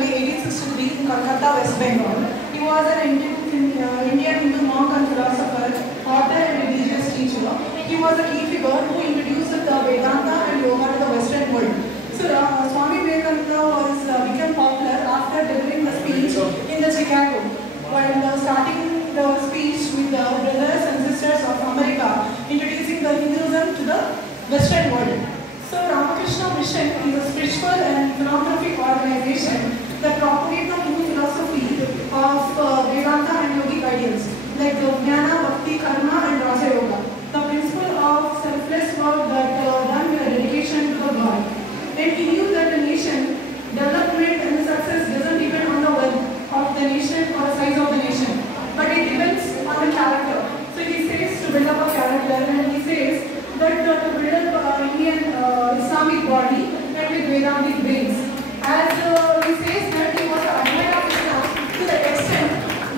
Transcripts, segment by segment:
early 1863 in Kolkata, West Bengal. He was an Indian Hindu monk and philosopher, author and religious teacher. He was a key figure who introduced the Vedanta and yoga to the Western world. So Swami Vivekananda became popular after delivering the speech in the Chicago, while starting the speech with the brothers and sisters of America, introducing the Hinduism to the Western world. So Ramakrishna Mission is a spiritual and philanthropic organization that propagates the Hindu philosophy of Vedanta and yogic ideals like the Jnana, Bhakti, Karma and Raja Yoga. The principle of selfless work that done with a dedication to the God. And he knew that the nation development and success doesn't depend on the wealth of the nation or the size of the nation, but it depends on the character. So he says to build up a character, and he says that to build up Indian Islamic body and with Vedantic brains. As he says that he was an advocate of Islam to the extent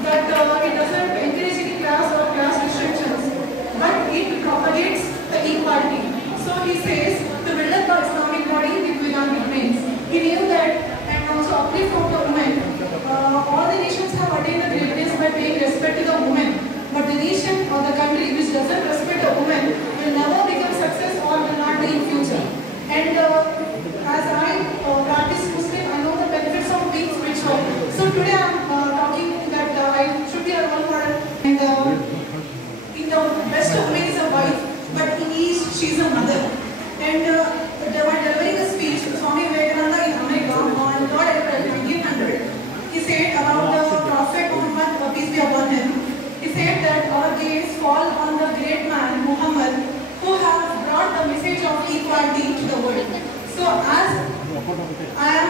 that it doesn't encourage any class or class restrictions, but it propagates the equality. So he says to build up the Islamic body with Vedantic brains. He knew that, and also uplift of the women. All the nations have attained the greatness by paying respect to the women, but the nation or the country which doesn't respect the women will never become success or will not be in future. And as I practice Muslim, I know the benefits of being spiritual. So today I am talking that I should be a role model, and in the best woman is a wife, but in each she is a mother. And they were delivering a speech to Swami Vivekananda in America on 3rd April 1900. He said about the Prophet Muhammad, peace be upon him. He said that our gaze fall on the great man Muhammad, who has brought the message of equality to the world. So as I